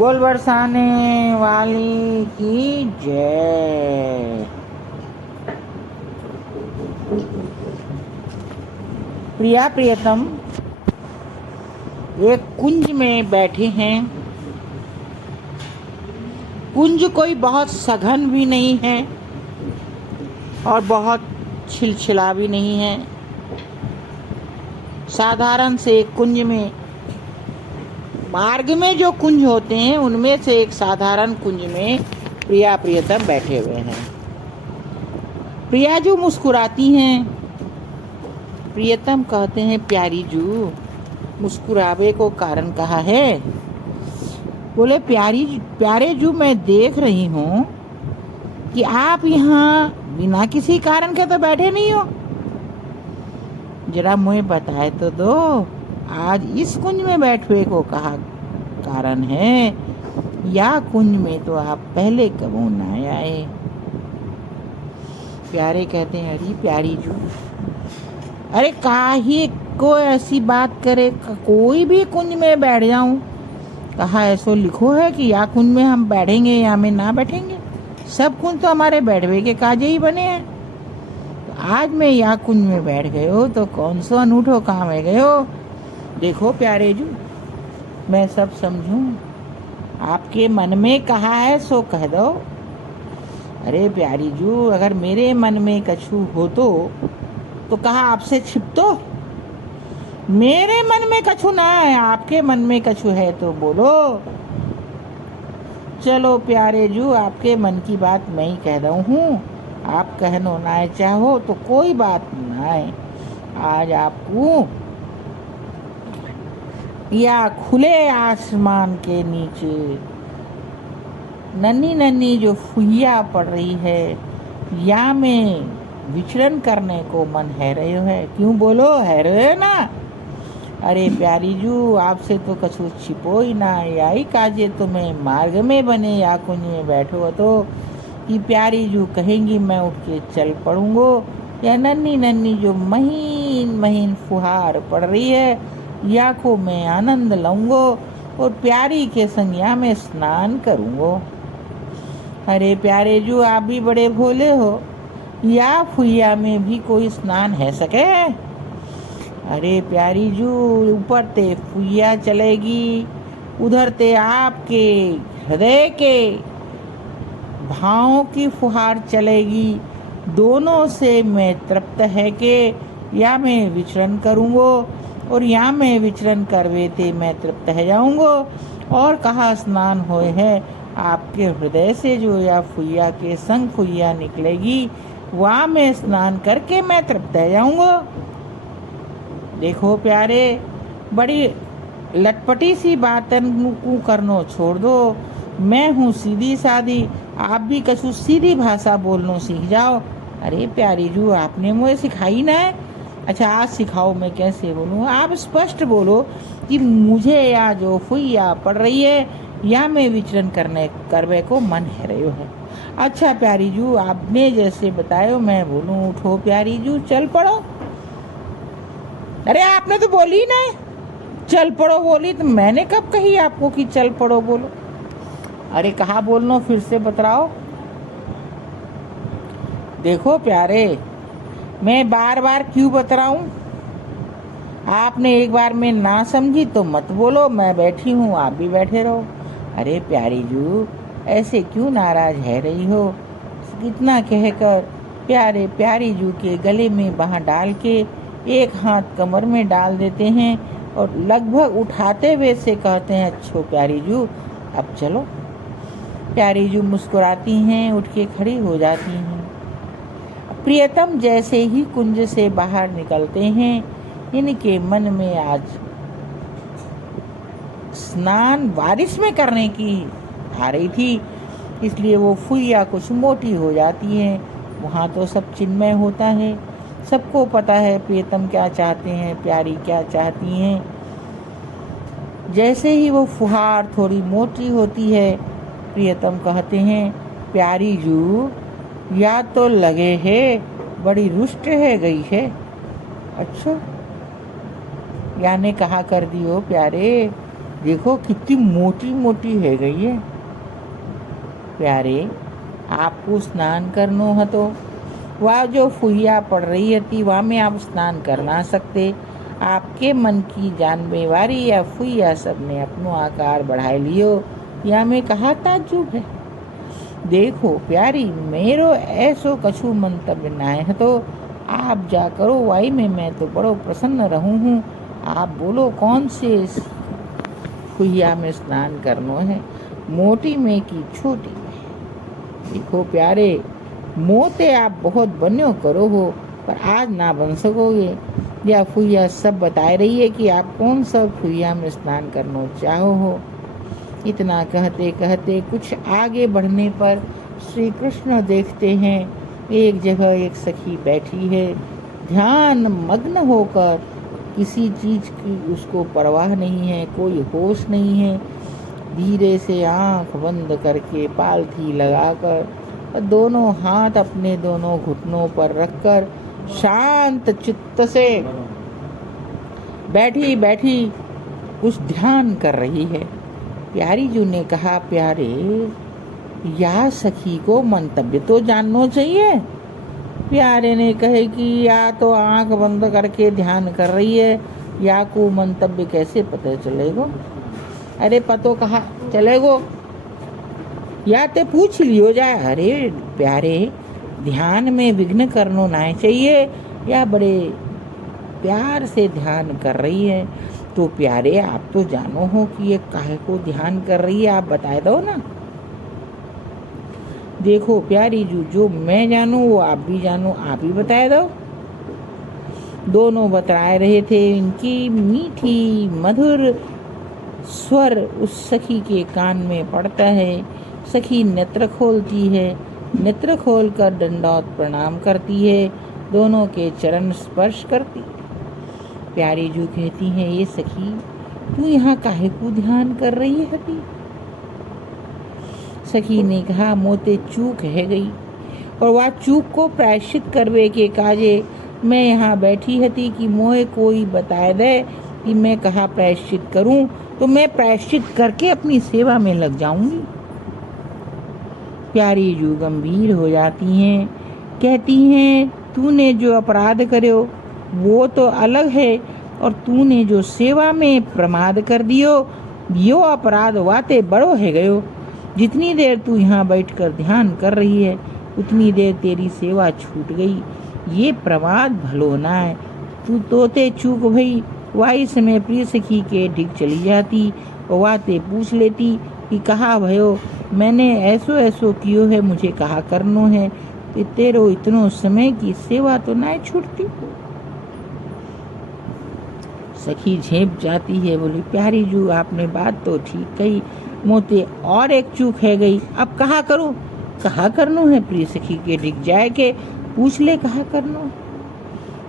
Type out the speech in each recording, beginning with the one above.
बोल बरसाने वाली की जय। प्रिया प्रियतम एक कुंज में बैठे हैं। कुंज कोई बहुत सघन भी नहीं है और बहुत छिलछिला भी नहीं है। साधारण से एक कुंज में, मार्ग में जो कुंज होते हैं उनमें से एक साधारण कुंज में प्रिया प्रियतम बैठे हुए हैं। प्रिया जो मुस्कुराती हैं। प्रियतम कहते हैं प्यारी जू, मुस्कुरावे को कारण कहा है। बोले प्यारे जू, मैं देख रही हूँ कि आप यहाँ बिना किसी कारण के तो बैठे नहीं हो। जरा मुझे बताए तो दो, आज इस कुंज में बैठे को कहा कारण है, या कुंज में तो आप पहले कबू ना आए। प्यारे कहते हैं अरे प्यारी जू, अरे काहे को ऐसी बात करे, कोई भी कुंज में बैठ जाऊं। कहा ऐसो लिखो है कि या कुंज में हम बैठेंगे या में ना बैठेंगे। सब कुंज तो हमारे बैठवे के काजे ही बने हैं। तो आज मैं या कुंज में बैठ गए हो तो कौन सा अनूठो काम है गए हो। देखो प्यारे जू, मैं सब समझूं, आपके मन में कहा है सो कह दो। अरे प्यारी जू, अगर मेरे मन में कछु हो तो कहा आपसे छिपतो। मेरे मन में कछु ना है, आपके मन में कछु है तो बोलो। चलो प्यारे जू, आपके मन की बात मैं ही कह रहा हूँ। आप कहनो ना चाहो तो कोई बात ना है। आज आपको या खुले आसमान के नीचे नन्ही नन्ही जो फुइया पड़ रही है, या में विचरण करने को मन है रहे है। क्यों बोलो, है रहे ना। अरे प्यारी जू, आपसे तो कछु छिपो ही ना, यही काजे तुम्हें मार्ग में बने या कुंज में बैठो तो कि प्यारी जू कहेंगी मैं उठ के चल पड़ूंगो, या नन्ही नन्ही जो महीन महीन फुहार पड़ रही है या को मैं आनंद लूंगो और प्यारी के संज्ञा में स्नान करूंगो। अरे प्यारे जू, आप भी बड़े भोले हो, या फुइया में भी कोई स्नान है सके। अरे प्यारी जू, ऊपर ते फुइया चलेगी, उधर ते आपके हृदय के भावों की फुहार चलेगी। दोनों से मैं तृप्त है के या मैं विचरण करूँगो और या मैं विचरण करवे ते मैं तृप्त है जाऊँगो। और कहा स्नान होए है, आपके हृदय से जो या फुइया के संग फुइया निकलेगी, वहाँ मैं स्नान करके मैं तृप्त है जाऊँगो। देखो प्यारे, बड़ी लटपटी सी बातन को करनो छोड़ दो। मैं हूँ सीधी सादी, आप भी कछु सीधी भाषा बोलनो सीख जाओ। अरे प्यारी जू, आपने मुझे सिखाई ना है। अच्छा आज सिखाओ मैं कैसे बोलूँ। आप स्पष्ट बोलो कि मुझे या जो फुइया पड़ रही है या मैं विचरण करवे को मन है रही है। अच्छा प्यारी जू, आपने जैसे बतायो मैं बोलूँ। उठो प्यारी जू, चल पड़ो। अरे आपने तो बोली ना चल पड़ो बोली, तो मैंने कब कही आपको कि चल पड़ो बोलो। अरे कहा बोलनो, फिर से बतलाओ। देखो प्यारे, मैं बार बार क्यों बतलाऊं। आपने एक बार में ना समझी तो मत बोलो, मैं बैठी हूँ आप भी बैठे रहो। अरे प्यारी जू, ऐसे क्यों नाराज है रही हो। इतना कहकर प्यारे प्यारी जू के गले में बाँह डाल के एक हाथ कमर में डाल देते हैं और लगभग उठाते हुए से कहते हैं अच्छो प्यारी जू, अब चलो। प्यारी जू मुस्कुराती हैं, उठ के खड़ी हो जाती हैं। प्रियतम जैसे ही कुंज से बाहर निकलते हैं, इनके मन में आज स्नान बारिश में करने की आ रही थी, इसलिए वो फुइया कुछ मोटी हो जाती है। वहाँ तो सब चिन्मय होता है, सबको पता है प्रियतम क्या चाहते हैं, प्यारी क्या चाहती हैं। जैसे ही वो फुहार थोड़ी मोटी होती है, प्रियतम कहते हैं प्यारी जू, या तो लगे है बड़ी रुष्ट है गई है। अच्छा या ने कहा कर दियो प्यारे, देखो कितनी मोटी मोटी है गई है। प्यारे, आपको स्नान करनो है तो वह जो फुहिया पड़ रही थी वहाँ में आप स्नान कर ना सकते। आपके मन की जानबेवारी या फुहिया सब ने अपनो आकार बढ़ाए लियो, या में कहा ताज्जुब है। देखो प्यारी, मेरो ऐसो कछु मंतव्य नाय है तो आप जा करो वाई में, मैं तो बड़ो प्रसन्न रहूं हूँ। आप बोलो कौन से फुहिया में स्नान करनो है, मोटी में कि छोटी में। देखो प्यारे, मोते आप बहुत बन्यो करो हो, पर आज ना बन सकोगे। यह फुहिया सब बताए रही है कि आप कौन सा फुहिया में स्नान करना चाहो हो। इतना कहते कहते कुछ आगे बढ़ने पर श्री कृष्ण देखते हैं एक जगह एक सखी बैठी है, ध्यान मग्न होकर। किसी चीज की उसको परवाह नहीं है, कोई होश नहीं है। धीरे से आंख बंद करके पालथी लगाकर दोनों हाथ अपने दोनों घुटनों पर रखकर शांत चित्त से बैठी बैठी कुछ ध्यान कर रही है। प्यारी जी ने कहा, प्यारे, या सखी को मंतव्य तो जानना चाहिए। प्यारे ने कहे कि या तो आंख बंद करके ध्यान कर रही है, या को मंतव्य कैसे पता चलेगा। अरे पतो कहा चलेगो, या ते पूछ लियो जाए। अरे प्यारे, ध्यान में विघ्न करनो ना चाहिए, या बड़े प्यार से ध्यान कर रही है। तो प्यारे, आप तो जानो हो कि ये काहे को ध्यान कर रही है, आप बताए दो ना। देखो प्यारी जी, जो मैं जानू वो आप भी जानो, आप ही बताए दो। दोनों बतराए रहे थे। इनकी मीठी मधुर स्वर उस सखी के कान में पड़ता है। सखी नेत्र खोलती है, नेत्र खोलकर दंडवत प्रणाम करती है, दोनों के चरण स्पर्श करती। प्यारी जू कहती है, ये सखी तू यहाँ काहे को ध्यान कर रही है। सखी ने कहा, मोते चूक है गई, और वह चूक को प्रायश्चित करवे के काजे मैं यहाँ बैठी हती कि मोहे कोई बताए दे कि मैं कहाँ प्रायश्चित करूं, तो मैं प्रायश्चित करके अपनी सेवा में लग जाऊंगी। प्यारी जू गंभीर हो जाती हैं, कहती हैं, तूने जो अपराध करो वो तो अलग है, और तूने जो सेवा में प्रमाद कर दियो यो अपराध वाते बड़ो है गयो। जितनी देर तू यहाँ बैठकर ध्यान कर रही है उतनी देर तेरी सेवा छूट गई, ये प्रमाद भलो ना है। तू तोते चूक भई, वाई समय प्रिय सखी के ढिक चली जाती और वाते पूछ लेती कि कहा भयो, मैंने ऐसो ऐसो कियो है, मुझे कहा करनो है, कि तेरो इतनो समय की सेवा तो ना छूटती। सखी झेप जाती है, बोली, प्यारी जू आपने बात तो ठीक कही, मोते और एक चूक है गई, अब कहा करूं। कहा करनो है, प्रिय सखी के ढिक जाए के पूछ ले कहा करनो।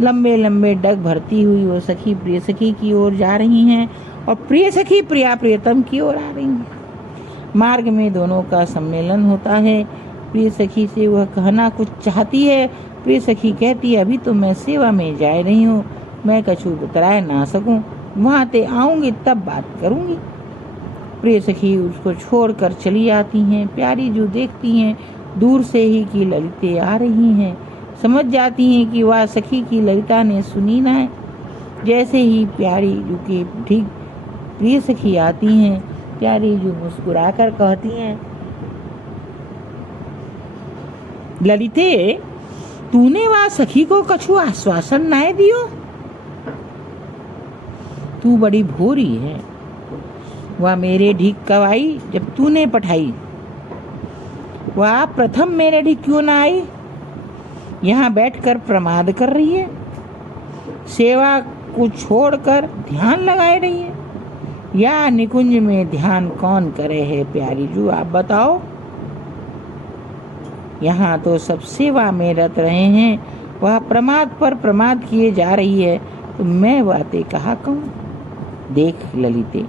लंबे लंबे डग भरती हुई वो सखी प्रिय सखी की ओर जा रही हैं, और प्रिय सखी प्रिया प्रियतम की ओर आ रही हैं। मार्ग में दोनों का सम्मेलन होता है। प्रिय सखी से वह कहना कुछ चाहती है। प्रिय सखी कहती है, अभी तो मैं सेवा में जा रही हूँ, मैं कछु बतराए ना सकूं, वहाँ ते आऊंगी तब बात करूंगी। प्रिय सखी उसको छोड़कर चली आती हैं। प्यारी जो देखती हैं दूर से ही कि ललिते आ रही हैं, समझ जाती हैं कि वह सखी की ललिता ने सुनी ना है। जैसे ही प्यारी जो के ठीक प्रिय सखी आती हैं, प्यारी जो मुस्कुराकर कहती हैं, ललिते, तूने वह सखी को कछु आश्वासन ना दियो, तू बड़ी भोरी है। वह मेरे ढीक कब आई, जब तूने पठाई। वह प्रथम मेरे ढीक क्यों ना आई, यहाँ बैठकर प्रमाद कर रही है, सेवा को छोड़कर ध्यान लगाए रही है। या निकुंज में ध्यान कौन करे है प्यारी जू, आप बताओ। यहाँ तो सब सेवा में रत रहे हैं, वह प्रमाद पर प्रमाद किए जा रही है, तो मैं बातें कहा कहूँ। देख ललिते,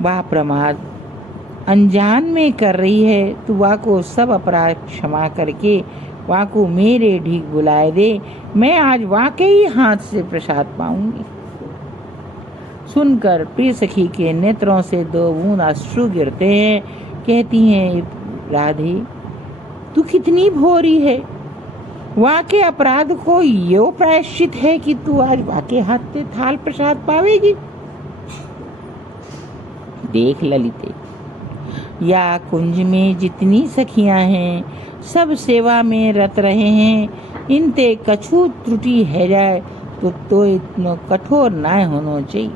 वह प्रमाद अनजान में कर रही है, तो वह को सब अपराध क्षमा करके वह को मेरे ढीक बुलाए दे, मैं आज वाकई हाथ से प्रसाद पाऊंगी। सुनकर प्रिय सखी के नेत्रों से 2 बूंद अश्रु गिरते हैं। कहती हैं, राधे तू कितनी भोरी है, वहाँ के अपराध को यो प्रायश्चित है कि तू आज वाके हाथ से थाल प्रसाद पावेगी। देख ललिते, या कुंज में जितनी सखियां हैं सब सेवा में रत रहे हैं, इनते कछु त्रुटि है जाए तो इतना कठोर ना होना चाहिए।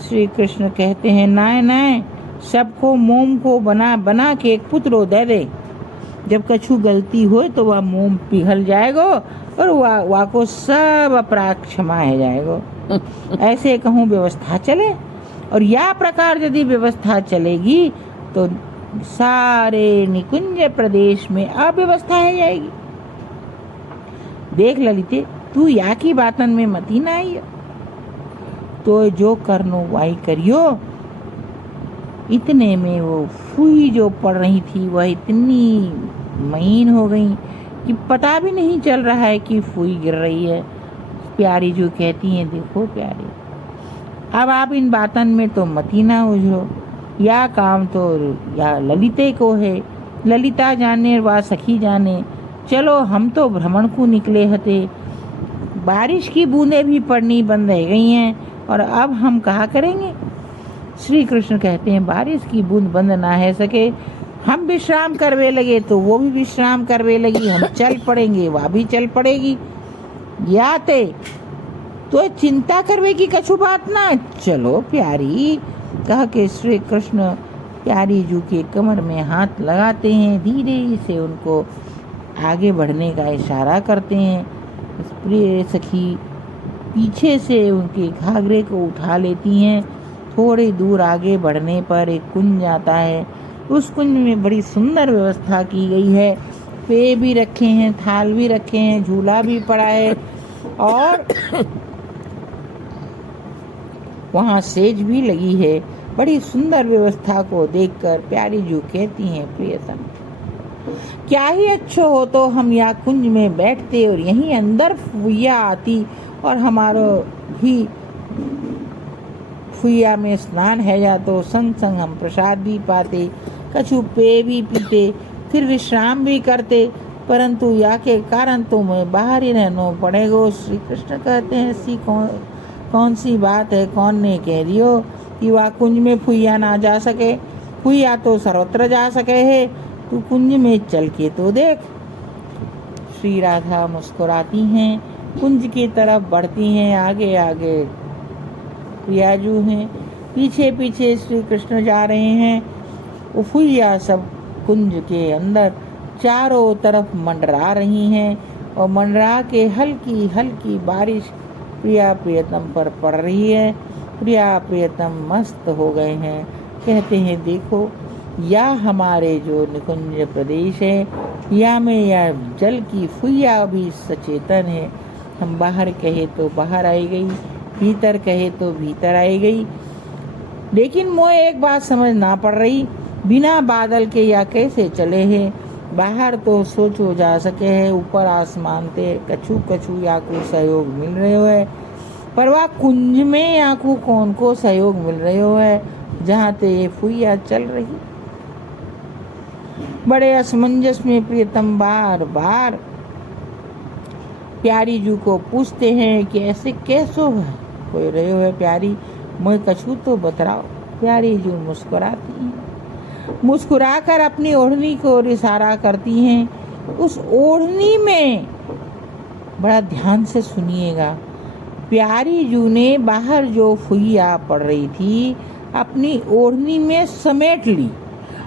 श्री कृष्ण कहते हैं, नाय नाय, सबको मोम को बना बना के एक पुत्रो दे दे। जब कछु गलती हो तो वह मोम पिघल जाएगा और वह को सब अपराध क्षमा है जाएगा। ऐसे कहूँ व्यवस्था चले, और यह प्रकार यदि व्यवस्था चलेगी तो सारे निकुंज प्रदेश में अव्यवस्था है जाएगी। देख ललिते, तू या की बातन में मती ना आई, तो जो करनो वाई करियो। इतने में वो फुई जो पड़ रही थी वह इतनी महीन हो गई कि पता भी नहीं चल रहा है कि फुई गिर रही है। प्यारी जो कहती हैं, देखो प्यारे, अब आप इन बातन में तो मती ना उलझो, या काम तो या ललिते को है, ललिता जाने व सखी जाने। चलो हम तो भ्रमण को निकले हते, बारिश की बूंदें भी पड़नी बंद रह गई हैं, और अब हम कहा करेंगे। श्री कृष्ण कहते हैं, बारिश की बूंद बंद ना है सके, हम विश्राम करवे लगे तो वो भी विश्राम करवे लगी, हम चल पड़ेंगे वह भी चल पड़ेगी। या तो चिंता करवे की कछु बात ना, चलो प्यारी। कह के श्री कृष्ण प्यारी जू के कमर में हाथ लगाते हैं, धीरे से उनको आगे बढ़ने का इशारा करते हैं। प्रिय सखी पीछे से उनके घाघरे को उठा लेती हैं। थोड़ी दूर आगे बढ़ने पर एक कुंज आता है। उस कुंज में बड़ी सुंदर व्यवस्था की गई है, पेय भी रखे हैं, थाल भी रखे हैं, झूला भी पड़ा है, और वहाँ सेज भी लगी है। बड़ी सुंदर व्यवस्था को देखकर प्यारी जू कहती हैं, प्रियतम क्या ही अच्छो हो तो हम यहाँ कुंज में बैठते और यहीं अंदर फुइया आती, और हमारो भी फुइया में स्नान है जा तो संग संग हम प्रसाद भी पाते, कछु पेय भी पीते, फिर विश्राम भी करते, परंतु या के कारण तुम्हें बाहर ही रहना पड़ेगा। श्री कृष्ण कहते हैं, ऐसी कौन सी बात है, कौन ने कह दियो कि वह कुंज में फुइया ना जा सके, फुइया तो सर्वत्र जा सके है, तू कुंज में चल के तो देख। श्री राधा मुस्कुराती हैं, कुंज की तरफ बढ़ती हैं, आगे आगे प्रियाजू हैं, पीछे पीछे श्री कृष्ण जा रहे हैं। उफुइया सब कुंज के अंदर चारों तरफ मंडरा रही हैं, और मंडरा के हल्की हल्की बारिश प्रिया प्रियतम पर पड़ रही है। प्रिया प्रियतम मस्त हो गए हैं। कहते हैं, देखो या हमारे जो निकुंज प्रदेश है, या में या जल की फुइया भी सचेतन है। हम बाहर कहे तो बाहर आई गई, भीतर कहे तो भीतर आई गई, लेकिन मोए एक बात समझ ना पड़ रही, बिना बादल के या कैसे चले हैं। बाहर तो सोचो जा सके है, ऊपर आसमान ते कछु कछु या को सहयोग मिल रहे हो है, पर वह कुंज में या को कौन को सहयोग मिल रहे हो है जहाँ ते ये फुइया चल रही। बड़े असमंजस में प्रियतम बार बार प्यारी जू को पूछते हैं कि ऐसे कैसो है कोई रहे हो है प्यारी, मैं कछु तो बतराओ। प्यारी जू मुस्कुराती हैं, मुस्कुराकर अपनी ओढ़नी को इशारा करती हैं। उस ओढ़नी में बड़ा ध्यान से सुनिएगा, प्यारी जू ने बाहर जो फुइया पड़ रही थी अपनी ओढ़नी में समेट ली,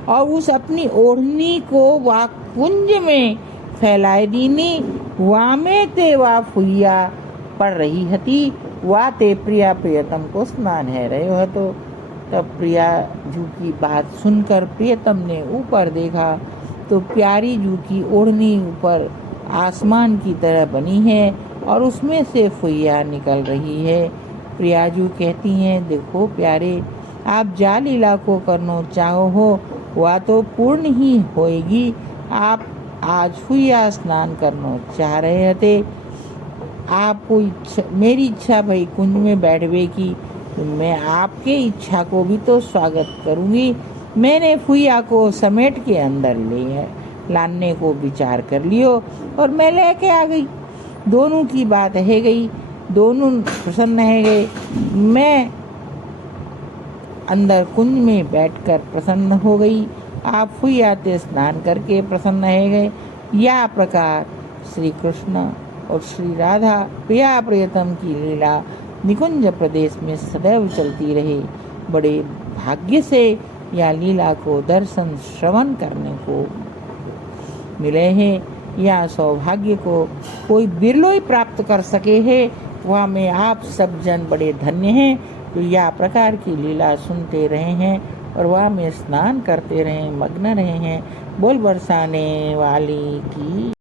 और उस अपनी ओढ़नी को वह कुंज में फैलाए दीनी। वामे ते वा फुइया पड़ रही हती, वा ते प्रिया प्रियतम को स्नान है रहे हो। तो तब प्रिया जू की बात सुनकर प्रियतम ने ऊपर देखा तो प्यारी जू की ओढ़नी ऊपर आसमान की तरह बनी है, और उसमें से फुइया निकल रही है। प्रिया जू कहती हैं, देखो प्यारे, आप जा लीला को करना चाहो हो वह तो पूर्ण ही होएगी। आप आज फुइया स्नान करना चाह रहे थे, आपको इच्छा, मेरी इच्छा भई कुंज में बैठवे की, तो मैं आपके इच्छा को भी तो स्वागत करूँगी। मैंने फुइया को समेट के अंदर लाने को विचार कर लियो और मैं लेके आ गई। दोनों की बात है गई, दोनों प्रसन्न है गए। मैं अंदर कुंज में बैठकर प्रसन्न हो गई। आप फुइया ते स्नान करके प्रसन्न है गए। या प्रकार श्री कृष्ण और श्री राधा प्रिया प्रियतम की लीला निकुंज प्रदेश में सदैव चलती रहे। बड़े भाग्य से या लीला को दर्शन श्रवण करने को मिले हैं। या सौभाग्य को कोई बिरलो ही प्राप्त कर सके है। वह में आप सब जन बड़े धन्य हैं जो या प्रकार की लीला सुनते रहे हैं और वह में स्नान करते रहे, मग्न रहे हैं। बोल बरसाने वाली की